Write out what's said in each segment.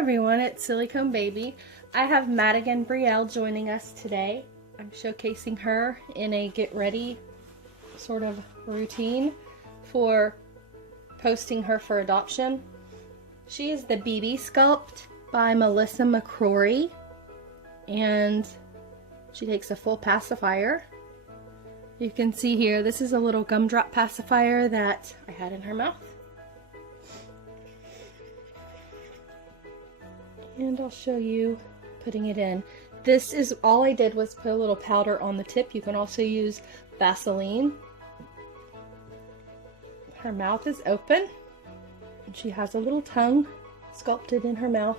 everyone, it's SillyConeBaby. I have Madigan Brielle joining us today. I'm showcasing her in a get ready sort of routine for posting her for adoption. She is the BeBe sculpt by McCrory, and she takes a full pacifier. You can see here, this is a little gumdrop pacifier that I had in her mouth. And I'll show you putting it in. This is all I did was put a little powder on the tip. You can also use Vaseline. Her mouth is open, and she has a little tongue sculpted in her mouth.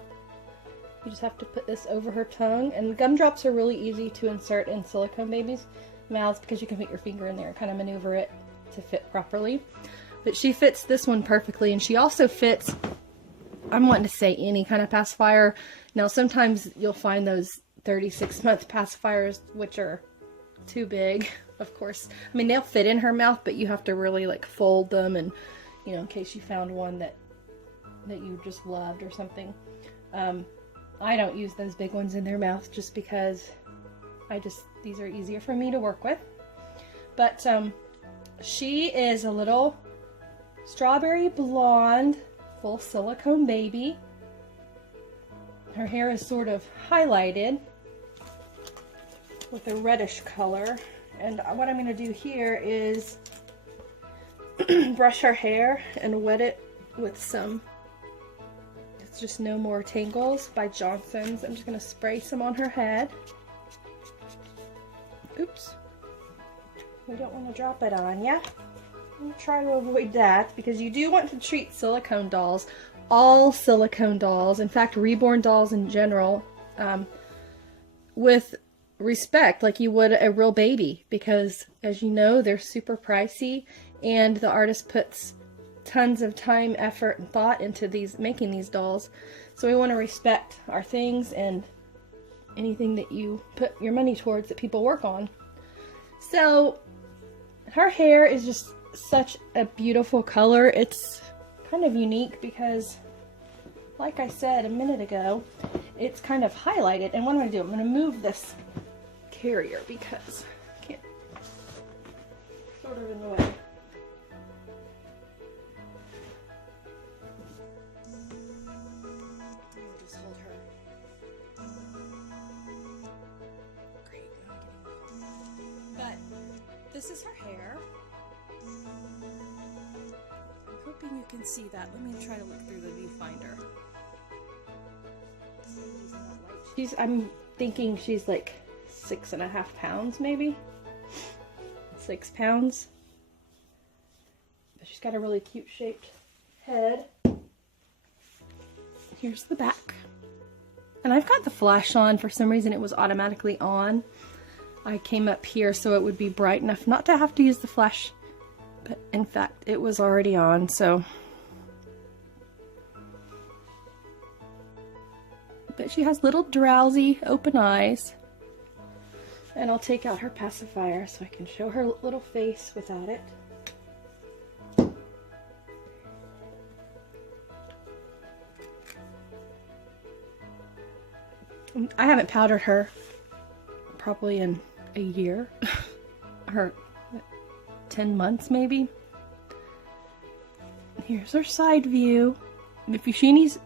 You just have to put this over her tongue, and gumdrops are really easy to insert in SillyConeBaby's mouths because you can put your finger in there and kind of maneuver it to fit properly. But she fits this one perfectly, and she also fits, I'm wanting to say, any kind of pacifier. Now sometimes you'll find those 36-month pacifiers which are too big, of course. I mean, they'll fit in her mouth, but you have to really like fold them, and you know, in case you found one that you just loved or something. I don't use those big ones in their mouth just because these are easier for me to work with. But she is a little strawberry blonde, full silicone baby. Her hair is sort of highlighted with a reddish color, and what I'm going to do here is brush her hair and wet it with some It's Just No More Tangles by Johnson's. I'm just going to spray some on her head. Oops, we don't want to drop it on ya. I'll try to avoid that, because you do want to treat silicone dolls, all silicone dolls, in fact reborn dolls in general, with respect like you would a real baby, because as you know, they're super pricey, and the artist puts tons of time, effort, and thought into making these dolls. So we want to respect our things and anything that you put your money towards that people work on. So her hair is just such a beautiful color. It's kind of unique because, like I said a minute ago, it's kind of highlighted. And what I'm going to do, I'm going to move this carrier because I can't, sort of in the way. I'll just hold her. Great, now I'm getting the but this is her hair. I'm hoping you can see that. Let me try to look through the viewfinder. I'm thinking she's like 6.5 pounds, maybe 6 pounds. But she's got a really cute shaped head. Here's the back. And I've got the flash on. For some reason it was automatically on. I came up here so it would be bright enough not to have to use the flash, but in fact it was already on, so. But she has little drowsy open eyes. And I'll take out her pacifier so I can show her little face without it. I haven't powdered her probably in a year, or 10 months maybe. Here's her side view. If you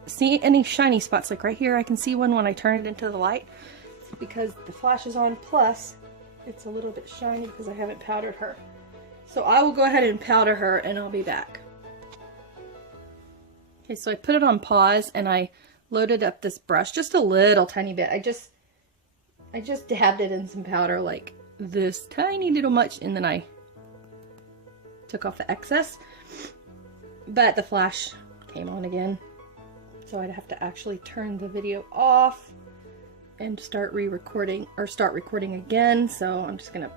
see any shiny spots, like right here, I can see one when I turn it into the light. It's because the flash is on, plus it's a little bit shiny because I haven't powdered her. So I will go ahead and powder her and I'll be back. Okay, so I put it on pause and I loaded up this brush just a little tiny bit. I just dabbed it in some powder, like this tiny little much, and then I took off the excess. But the flash came on again, so I'd have to actually turn the video off and start re-recording, or start recording again. So I'm just gonna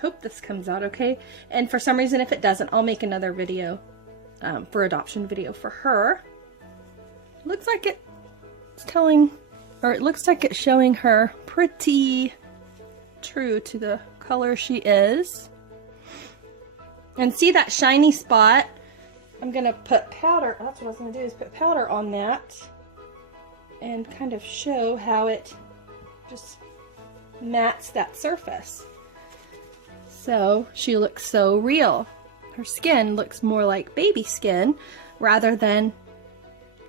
hope this comes out okay. And for some reason, if it doesn't, I'll make another video for adoption video for her. Looks like it's telling, or it looks like it's showing her pretty true to the color she is. And see that shiny spot? I'm gonna put powder, that's what I was gonna do, is put powder on that. and kind of show how it just mats that surface. So she looks so real. Her skin looks more like baby skin rather than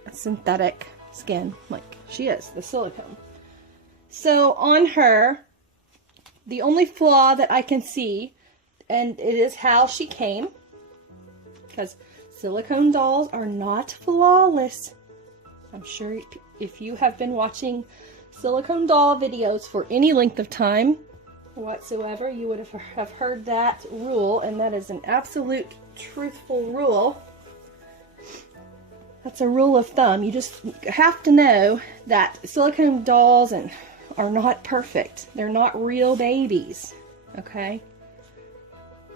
a synthetic skin like she is, the silicone. So on her, the only flaw that I can see, and it is how she came, because silicone dolls are not flawless. I'm sure if you have been watching silicone doll videos for any length of time whatsoever, you would have heard that rule, and that is an absolute truthful rule. That's a rule of thumb. You just have to know that silicone dolls are not perfect. They're not real babies, okay?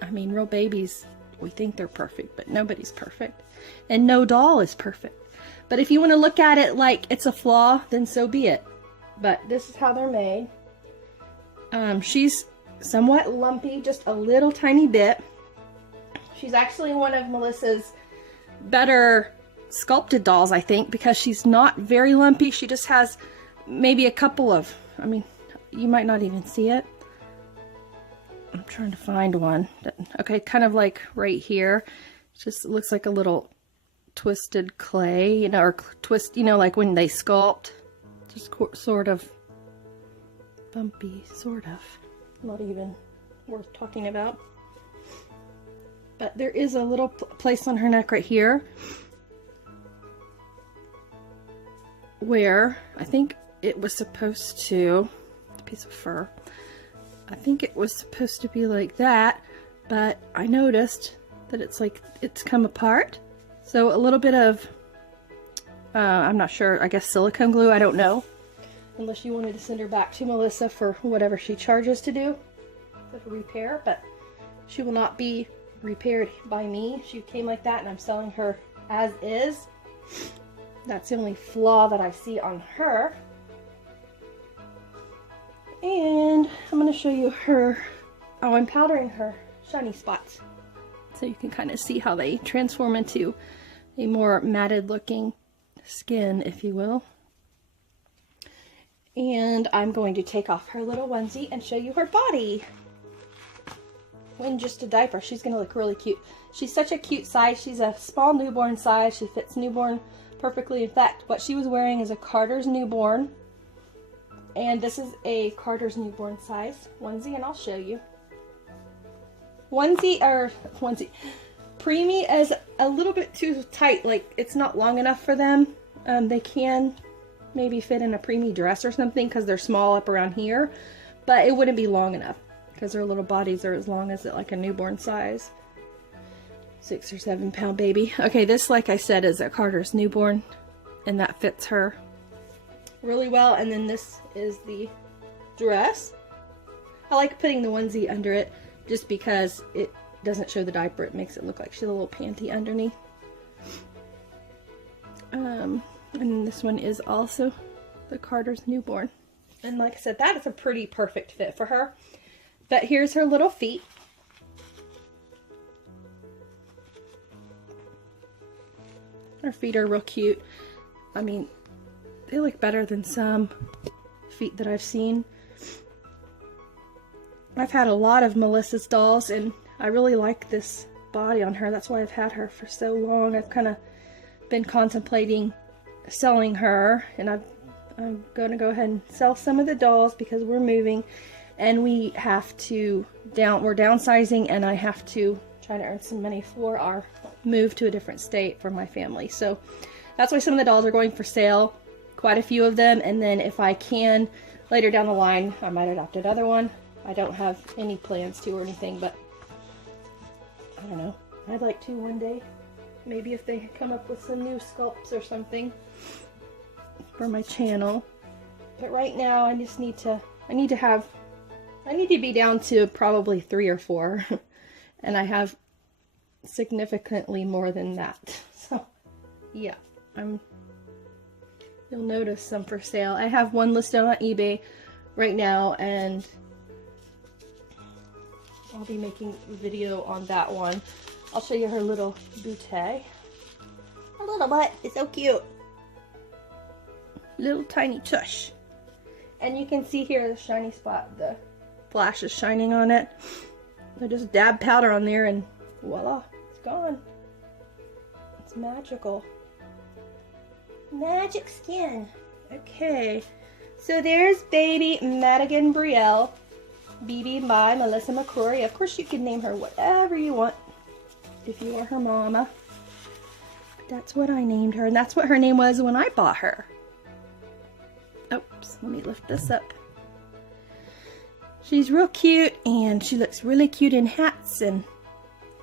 I mean, real babies, we think they're perfect, but nobody's perfect. And no doll is perfect. But if you want to look at it like it's a flaw, then so be it. But this is how they're made. She's somewhat lumpy, just a little tiny bit. She's actually one of Melissa's better sculpted dolls, I think, because she's not very lumpy. She just has maybe a couple of, I mean, you might not even see it. I'm trying to find one. Okay, kind of like right here. It just looks like a little twisted clay, you know, or twist, you know, like when they sculpt. Just sort of bumpy, sort of. Not even worth talking about. But there is a little place on her neck right here where I think it was supposed to, a piece of fur, I think it was supposed to be like that, but I noticed that it's like, it's come apart. So a little bit of, I'm not sure, I guess silicone glue, I don't know. Unless you wanted to send her back to Melissa for whatever she charges to do the repair, but she will not be repaired by me. She came like that and I'm selling her as is. That's the only flaw that I see on her. And I'm going to show you her, oh, I'm powdering her shiny spots. So you can kind of see how they transform into a more matted looking skin, if you will. And I'm going to take off her little onesie and show you her body. When just a diaper, she's going to look really cute. She's such a cute size. She's a small newborn size. She fits newborn perfectly. In fact, what she was wearing is a Carter's newborn. And this is a Carter's newborn size onesie, and I'll show you. Onesie. Preemie is a little bit too tight. Like, it's not long enough for them. They can maybe fit in a preemie dress or something because they're small up around here. But it wouldn't be long enough because their little bodies are as long as like a newborn size. 6 or 7 pound baby. Okay, this, like I said, is a Carter's newborn, and that fits her really well. And then this is the dress. I like putting the onesie under it just because it doesn't show the diaper. It makes it look like she's a little panty underneath. And this one is also the Carter's newborn. And like I said, that is a pretty perfect fit for her. But here's her little feet. Her feet are real cute. I mean, they look better than some feet that I've seen. I've had a lot of Melissa's dolls, and I really like this body on her. That's why I've had her for so long. I've kind of been contemplating selling her, and I'm going to go ahead and sell some of the dolls because we're moving, and we have to we're downsizing, and I have to try to earn some money for our move to a different state for my family. So that's why some of the dolls are going for sale, quite a few of them, and then if I can later down the line, I might adopt another one. I don't have any plans to or anything, but I don't know. I'd like to one day. Maybe if they come up with some new sculpts or something for my channel. But right now I just need to be down to probably 3 or 4. And I have significantly more than that. So yeah, you'll notice some for sale. I have one listed on eBay right now, and I'll be making a video on that one. I'll show you her little bootay. Her little butt is so cute. Little tiny tush. And you can see here the shiny spot. The flash is shining on it. I just dab powder on there and voila, it's gone. It's magical. Magic skin. Okay, so there's baby Madigan Brielle, BeBe by Melissa McCrory. Of course, you can name her whatever you want if you are her mama. That's what I named her, and that's what her name was when I bought her. Oops, let me lift this up. She's real cute, and she looks really cute in hats, and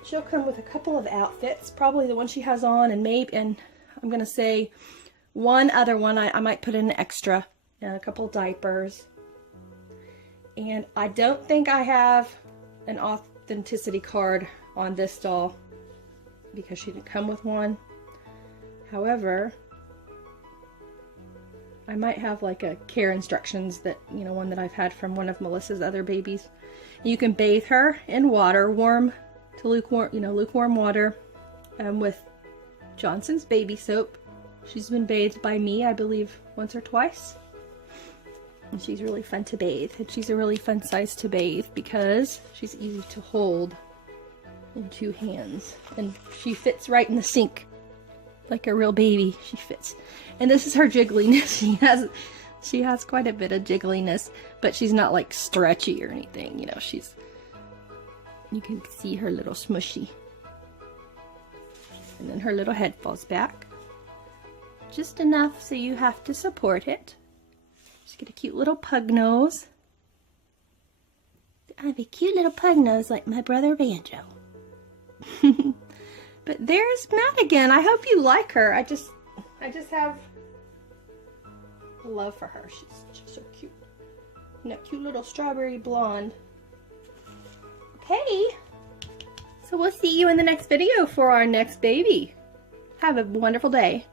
she'll come with a couple of outfits, probably the one she has on, and maybe, and I'm gonna say one other one I might put in an extra, and a couple diapers. And I don't think I have an authenticity card on this doll because she didn't come with one. However, I might have like a care instructions that, you know, one that I've had from one of Melissa's other babies. You can bathe her in water, warm to lukewarm, you know, lukewarm water, with Johnson's baby soap. She's been bathed by me, I believe, once or twice. And she's really fun to bathe. And she's a really fun size to bathe because she's easy to hold in 2 hands. And she fits right in the sink. Like a real baby, she fits. And this is her jiggliness. She has quite a bit of jiggliness, but she's not like stretchy or anything, you know, you can see her little smushy. And then her little head falls back. Just enough so you have to support it. Just get a cute little pug nose. I have a cute little pug nose like my brother Banjo. But there's Madigan. I hope you like her. I just have love for her. She's just so cute. And that cute little strawberry blonde. Okay. So we'll see you in the next video for our next baby. Have a wonderful day.